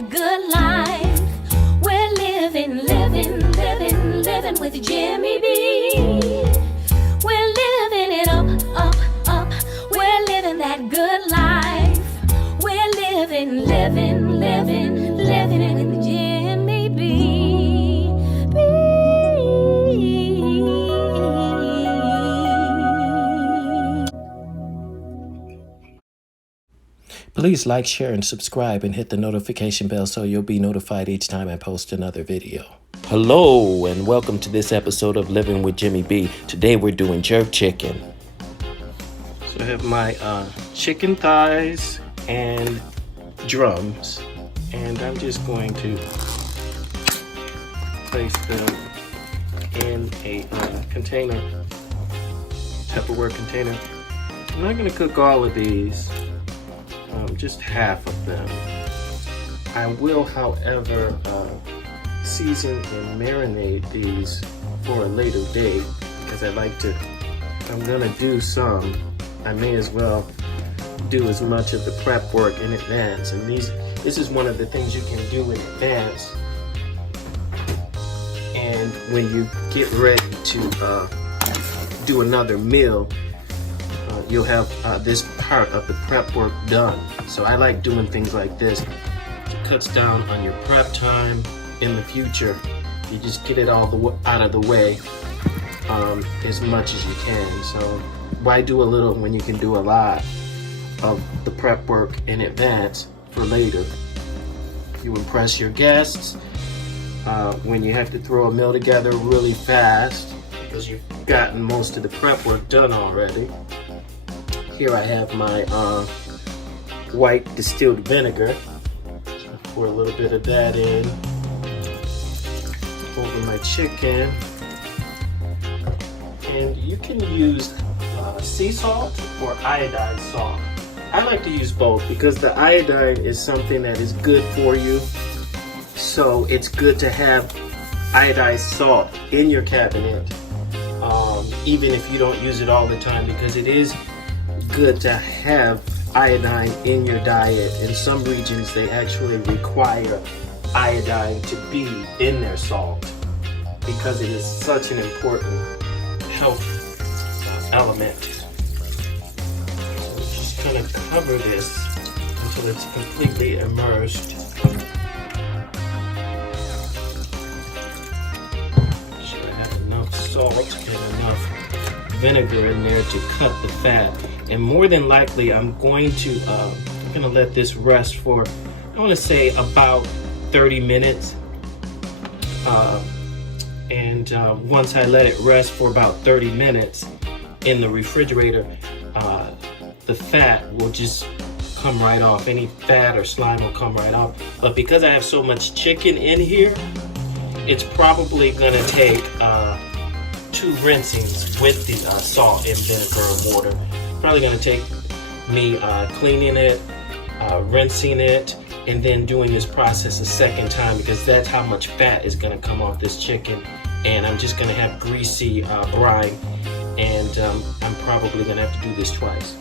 that good life. We're living with Jimmy B. We're living it up. We're living that good life. We're living with Jimmy B. Please like, share, and subscribe and hit the notification bell so you'll be notified each time I post another video. Hello, and welcome to this episode of Living with Jimmy B. Today we're doing jerk chicken. So I have my chicken thighs and drums, and I'm just going to place them in a container, Tupperware container. I'm not going to cook all of these. Just half of them. I will, however, season and marinate these for a later date because I'm gonna do some. I may as well do as much of the prep work in advance, and this is one of the things you can do in advance. And when you get ready to do another meal, you'll have this part of the prep work done. So I like doing things like this. It cuts down on your prep time in the future. You just get it all out of the way as much as you can. So why do a little when you can do a lot of the prep work in advance for later? You impress your guests when you have to throw a meal together really fast because you've gotten most of the prep work done already. Here I have my white distilled vinegar. So I pour a little bit of that in over my chicken. And you can use sea salt or iodized salt. I like to use both because the iodine is something that is good for you. So it's good to have iodized salt in your cabinet, even if you don't use it all the time, because it is good to have iodine in your diet. In some regions they actually require iodine to be in their salt because it is such an important health element. So we're just going to cover this until it's completely immersed. Make sure I have enough salt and enough vinegar in there to cut the fat. And more than likely, I'm going to let this rest for, I want to say about 30 minutes. Once I let it rest for about 30 minutes in the refrigerator, the fat will just come right off. Any fat or slime will come right off. But because I have so much chicken in here, it's probably going to take 2 rinsings with the salt and vinegar and water. Probably going to take me cleaning it, rinsing it, and then doing this process a second time because that's how much fat is going to come off this chicken. And I'm just going to have greasy brine, and I'm probably going to have to do this twice.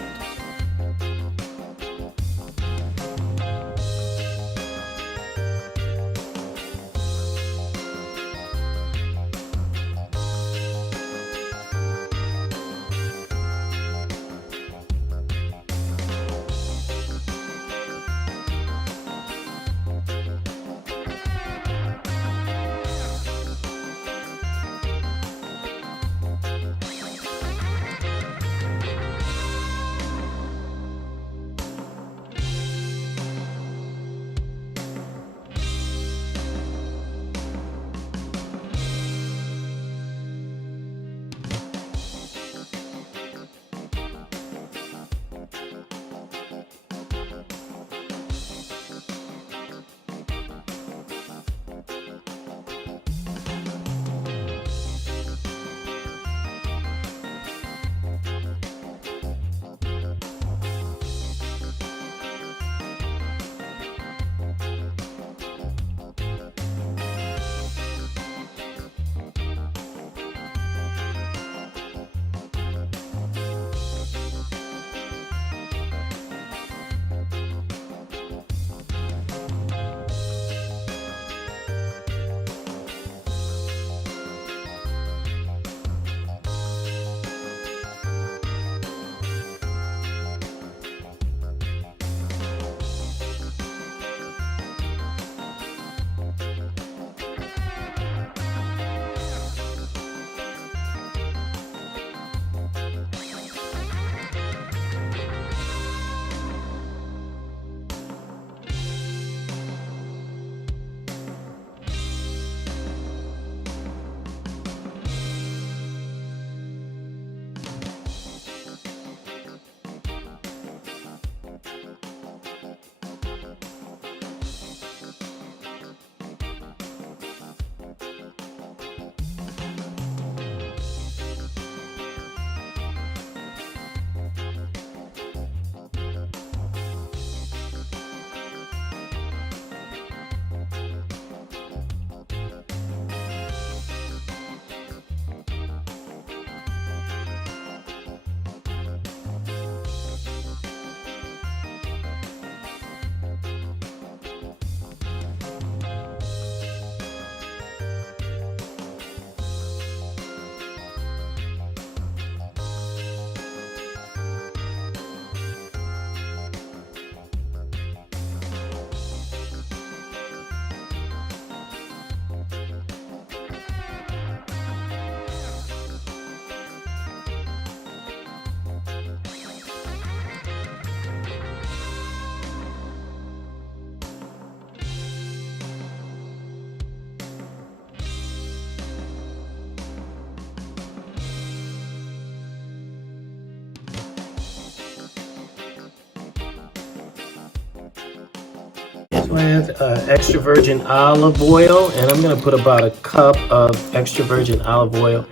So I have extra virgin olive oil, and I'm gonna put about a cup of extra virgin olive oil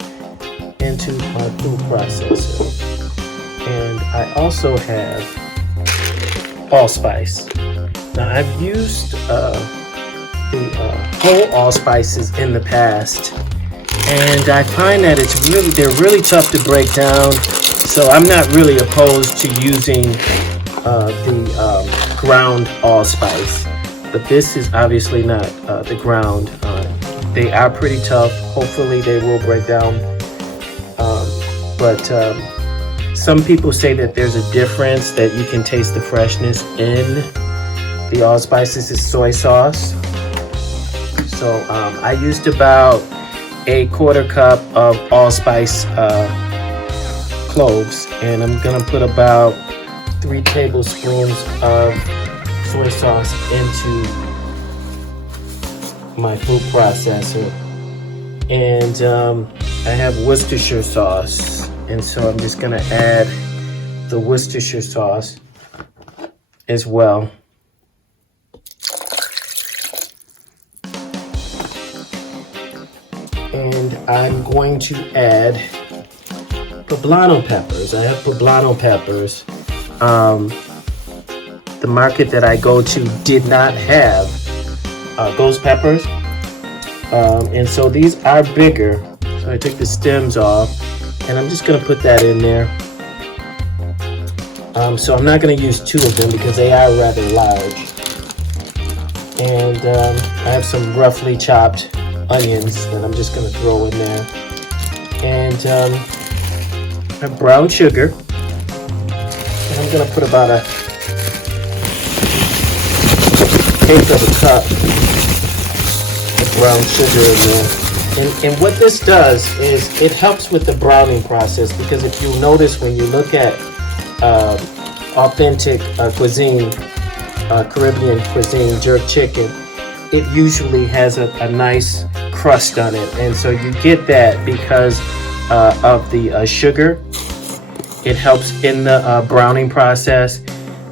into my food processor. And I also have allspice. Now I've used the whole allspices in the past, and I find that they're really tough to break down. So I'm not really opposed to using the ground allspice, but this is obviously not the ground. They are pretty tough. Hopefully they will break down. But some people say that there's a difference, that you can taste the freshness in the allspices is soy sauce. So I used about a quarter cup of allspice cloves, and I'm gonna put about 3 tablespoons of soy sauce into my food processor. And I have Worcestershire sauce, and so I'm just gonna add the Worcestershire sauce as well. And I'm going to add poblano peppers. I have poblano peppers. The market that I go to did not have ghost peppers. And so these are bigger. So I took the stems off, and I'm just gonna put that in there. So I'm not gonna use 2 of them because they are rather large. And I have some roughly chopped onions that I'm just gonna throw in there. And I have brown sugar. And I'm gonna put about a 1/8 of a cup of brown sugar in there. And what this does is it helps with the browning process, because if you notice when you look at authentic cuisine, Caribbean cuisine, jerk chicken, it usually has a nice crust on it. And so you get that because of the sugar. It helps in the browning process.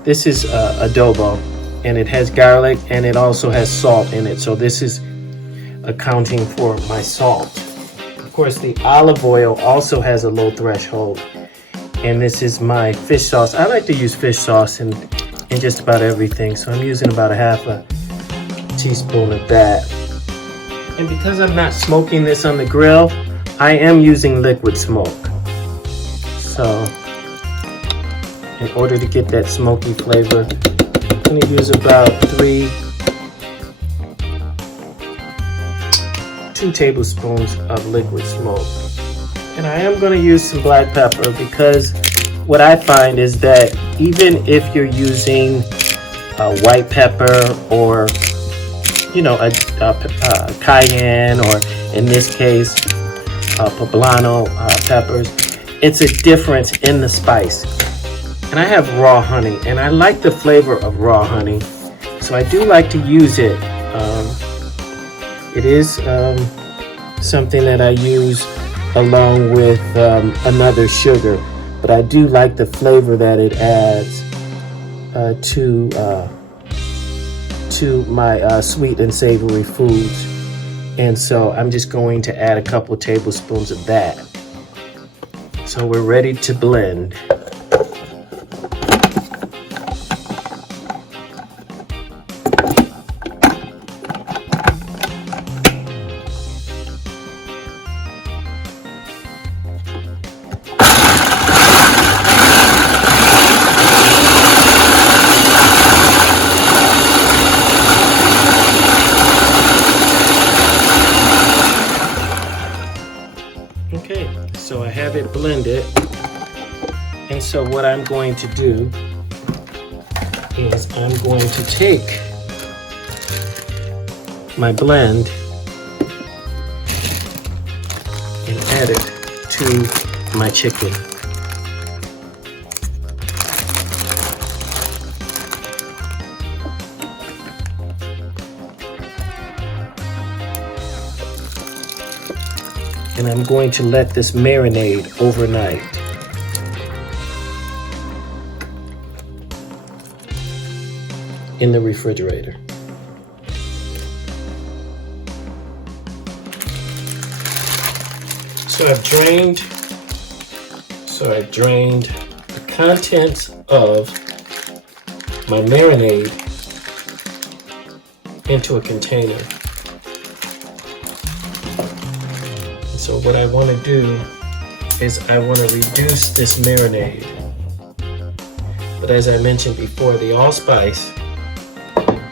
This is adobo, and it has garlic, and it also has salt in it. So this is accounting for my salt. Of course, the olive oil also has a low threshold, and this is my fish sauce. I like to use fish sauce in just about everything, so I'm using about a 1/2 teaspoon of that. And because I'm not smoking this on the grill, I am using liquid smoke. So in order to get that smoky flavor, I'm gonna use about 2 tablespoons of liquid smoke. And I am gonna use some black pepper, because what I find is that even if you're using white pepper, or a cayenne, or in this case poblano peppers, it's a difference in the spice. And I have raw honey, and I like the flavor of raw honey, so I do like to use it. It is something that I use along with another sugar, but I do like the flavor that it adds to my sweet and savory foods. And so I'm just going to add a couple tablespoons of that. So we're ready to blend. Okay, so I have it blended, and so what I'm going to do is I'm going to take my blend and add it to my chicken. And I'm going to let this marinate overnight. In the refrigerator. So I've drained the contents of my marinade into a container. And so what I want to do is I want to reduce this marinade. But as I mentioned before, the allspice,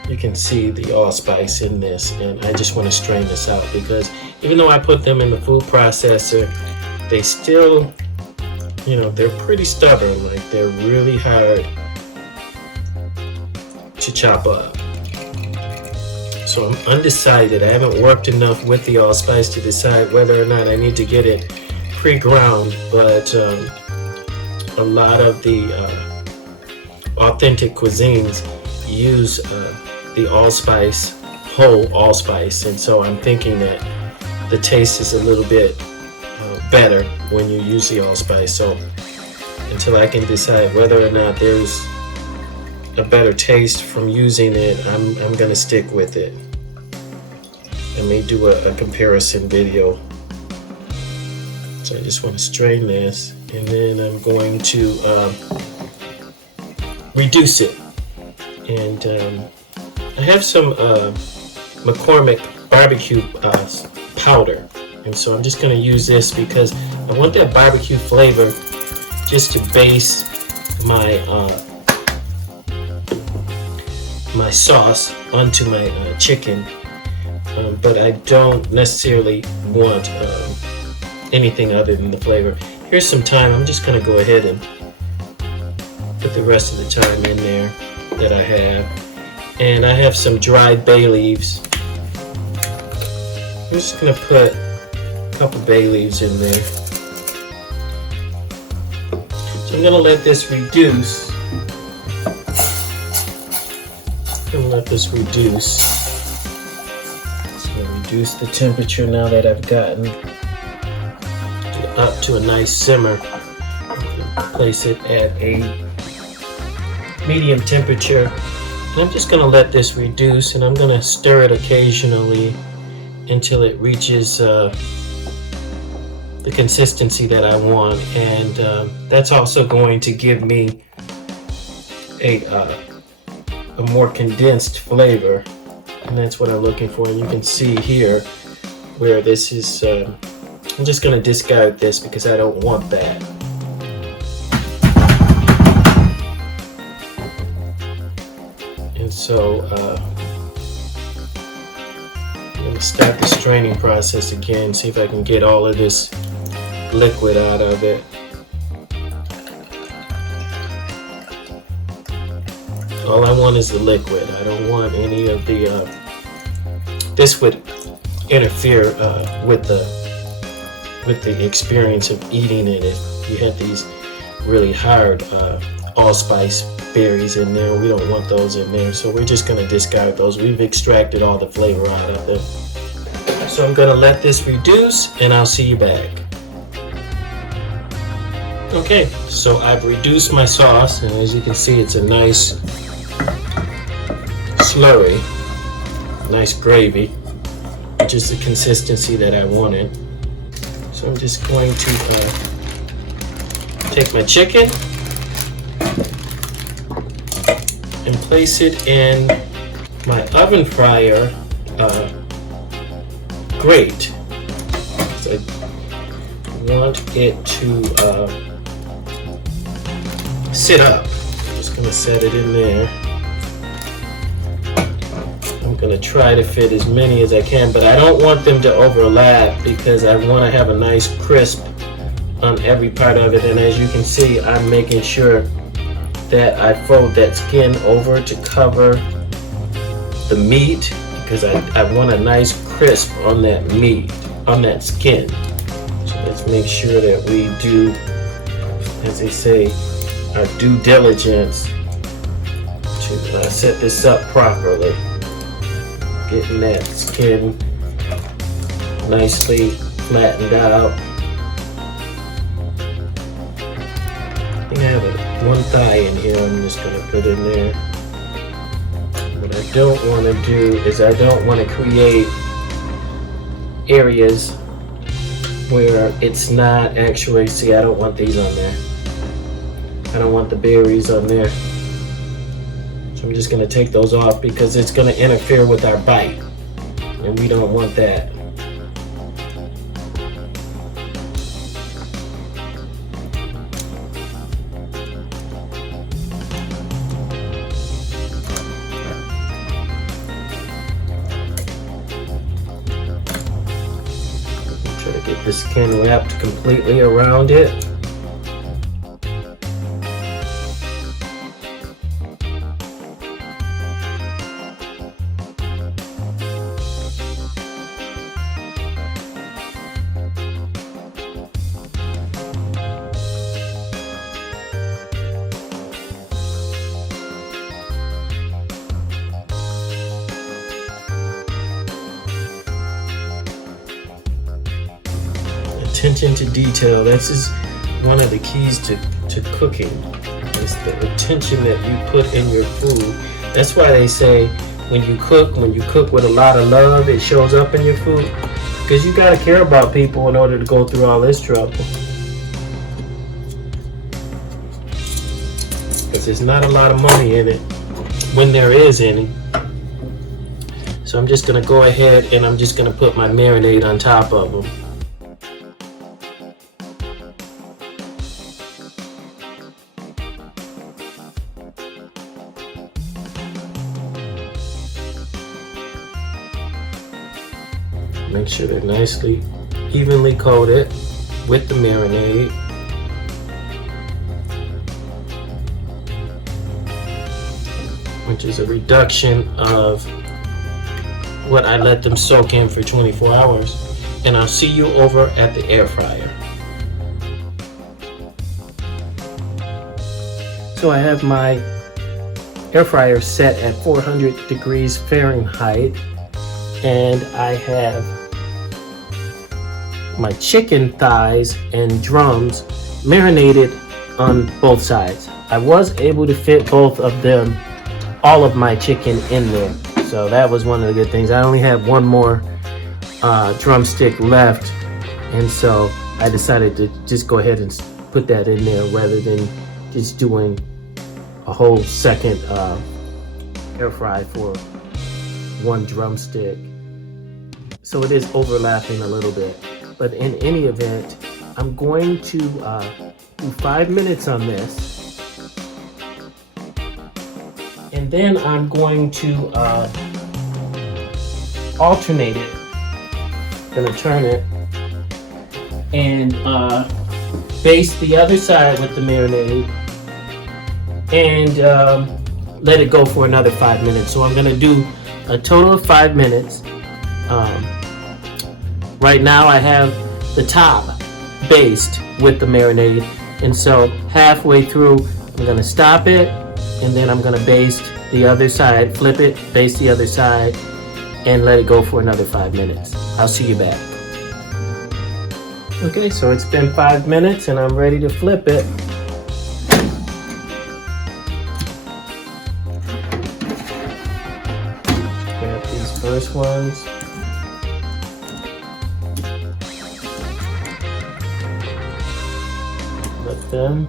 you can see the allspice in this, and I just want to strain this out because even though I put them in the food processor, they still, you know, they're pretty stubborn. Like, they're really hard to chop up. So I'm undecided. I haven't worked enough with the allspice to decide whether or not I need to get it pre-ground, but a lot of the authentic cuisines use the allspice, whole allspice, and so I'm thinking that the taste is a little bit better when you use the allspice. So until I can decide whether or not there's a better taste from using it, I'm gonna stick with it. I may do a comparison video. So I just want to strain this, and then I'm going to reduce it. And I have some McCormick barbecue powder, and so I'm just going to use this because I want that barbecue flavor just to base my my sauce onto my chicken, but I don't necessarily want anything other than the flavor. Here's some thyme. I'm just going to go ahead and put the rest of the thyme in there that I have. And I have some dried bay leaves. I'm just going to put a couple bay leaves in there. So I'm going to let this reduce. I'm going to let this reduce. It's going to reduce the temperature now that I've gotten up to a nice simmer. Place it at a medium temperature. And I'm just going to let this reduce, and I'm going to stir it occasionally until it reaches the consistency that I want. And that's also going to give me a more condensed flavor, and that's what I'm looking for. And you can see here where this is I'm just going to discard this because I don't want that. And so I'm going to start the straining process again, see if I can get all of this liquid out of it. All I want is the liquid. I don't want any of the this would interfere with the experience of eating it. If you had these really hard allspice berries in there, we don't want those in there, so we're just going to discard those. We've extracted all the flavor out of it. So I'm going to let this reduce, and I'll see you back. Okay, so I've reduced my sauce, and as you can see, it's a nice slurry, nice gravy, which is the consistency that I wanted. So I'm just going to take my chicken and place it in my oven fryer grate. So I want it to sit up. I'm just going to set it in there. I'm going to try to fit as many as I can, but I don't want them to overlap because I want to have a nice crisp on every part of it. And as you can see, I'm making sure that I fold that skin over to cover the meat because I want a nice crisp on that meat, on that skin. So let's make sure that we do, as they say, our due diligence to set this up properly. Getting that skin nicely flattened out. I think I have one thigh in here I'm just going to put in there. What I don't want to do is I don't want to create areas where it's not actually, see, I don't want these on there. I don't want the berries on there. So I'm just gonna take those off because it's gonna interfere with our bite. And we don't want that. Try to get the skin wrapped completely around it. Attention to detail. This is one of the keys to cooking. It's the attention that you put in your food. That's why they say when you cook with a lot of love, it shows up in your food. Because you gotta care about people in order to go through all this trouble. Because there's not a lot of money in it when there is any. So I'm just gonna go ahead and I'm just gonna put my marinade on top of them. Make sure they're nicely, evenly coated with the marinade. Which is a reduction of what I let them soak in for 24 hours. And I'll see you over at the air fryer. So I have my air fryer set at 400 degrees Fahrenheit. And I have my chicken thighs and drums marinated on both sides. I was able to fit both of them, all of my chicken in there. So that was one of the good things. I only have one more drumstick left. And so I decided to just go ahead and put that in there rather than just doing a whole second air fry for one drumstick. So it is overlapping a little bit. But in any event, I'm going to do 5 minutes on this. And then I'm going to alternate it. I'm gonna turn it and baste the other side with the marinade and let it go for another 5 minutes. So I'm gonna do a total of 5 minutes. Right now I have the top based with the marinade, and so halfway through I'm gonna stop it and then I'm gonna baste the other side, flip it, baste the other side, and let it go for another 5 minutes. I'll see you back. Okay, so it's been 5 minutes and I'm ready to flip it. Grab these first ones. Flip them.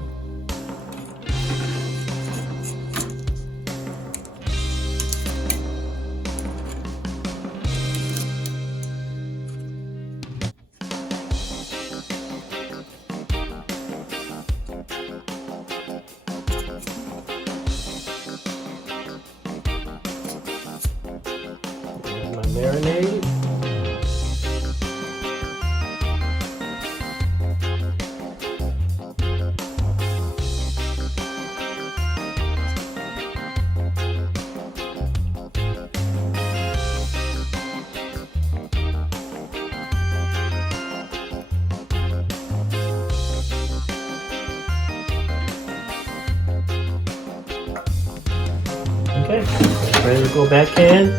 My marinade. Okay, ready to go back in.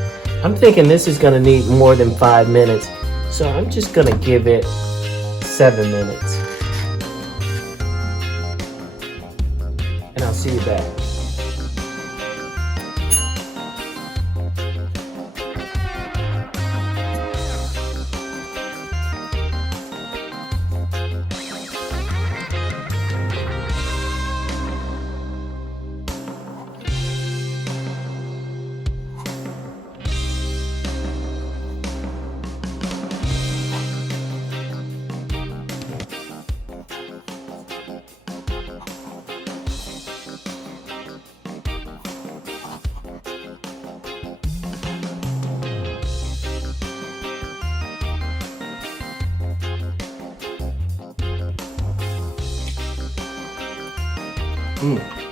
I'm thinking this is gonna need more than 5 minutes, so I'm just gonna give it 7 minutes. And I'll see you back. Mm.